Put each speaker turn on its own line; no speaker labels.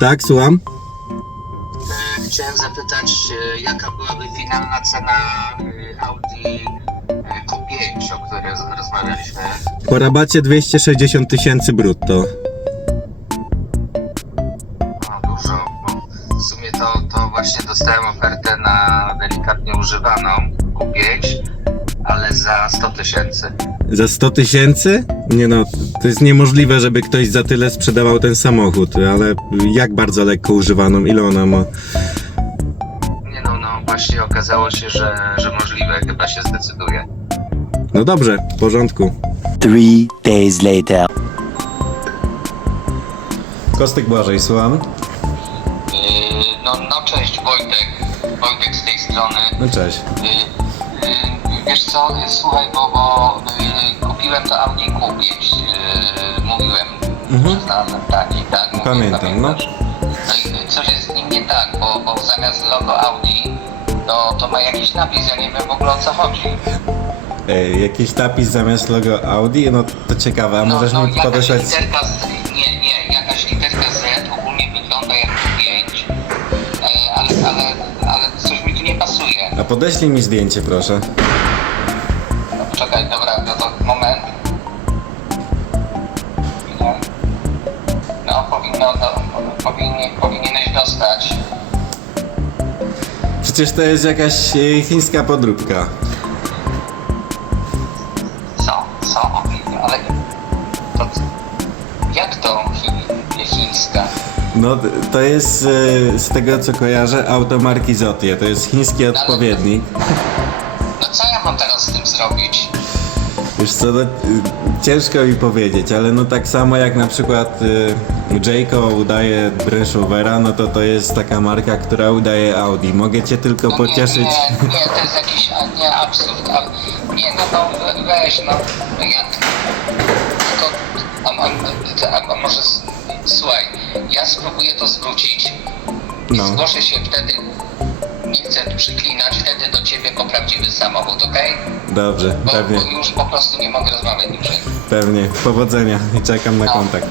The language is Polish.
Tak, słucham?
E, Chciałem zapytać, e, jaka byłaby finalna cena e, Audi e, Q5, o której rozmawialiśmy.
Po rabacie 260 tysięcy brutto.
No dużo, bo w sumie to, to właśnie dostałem ofertę na delikatnie używaną Q5, ale za 100 tysięcy.
Za 100 tysięcy? Nie no, to jest niemożliwe, żeby ktoś za tyle sprzedawał ten samochód, ale jak bardzo lekko używaną, ile ona ma?
Nie no, no właśnie okazało się, że, że możliwe, chyba się zdecyduje.
No dobrze, w porządku.
Three days later.
Kostek Błażej, słucham?
Yy, No, no cześć Wojtek, Wojtek z tej strony.
No cześć.
Yy, yy, Wiesz co, słuchaj, bo, bo yy, kupiłem to Audi Q5, yy, mówiłem,
Mhm.
że znalazłem taki, tak? mówię,
Pamiętam,
pamiętasz? No i coś jest z nim nie tak, bo, bo zamiast logo Audi, to, to ma jakiś napis, ja nie wiem w ogóle o co chodzi.
E, jakiś napis zamiast logo Audi? No to ciekawe, a
No,
możesz
no
mi
literka z, nie, nie, jakaś literka Z ogólnie wygląda jak Q5, e, ale, ale, ale coś mi tu nie pasuje.
A podeślij mi zdjęcie, proszę.
Powinno, no, powinien, powinieneś dostać.
Przecież to jest jakaś e, chińska podróbka.
Co? Co? Ale to, jak to chi- chińska?
No to jest e, z tego co kojarzę auto marki Zotie, to jest chiński odpowiednik.
No co ja mam teraz z tym zrobić?
Wiesz co, no, ciężko mi powiedzieć, ale no tak samo jak na przykład y, Jayco udaje Range Rovera, no to to jest taka marka, która udaje Audi. Mogę cię tylko
No
pocieszyć.
Nie, nie, nie, to jest jakiś a, nie, absurd. Nie, no, no we- weź, no, ja tylko, a, może, słuchaj, ja spróbuję to zwrócić i
No.
zgłoszę się wtedy, nie chcę przyklinać, wtedy do ciebie po prawdziwy samochód, okej?
Dobrze,
Bo,
pewnie,
bo już po prostu nie mogę rozmawiać dłużej.
pewnie. Powodzenia i czekam na
No.
kontakt.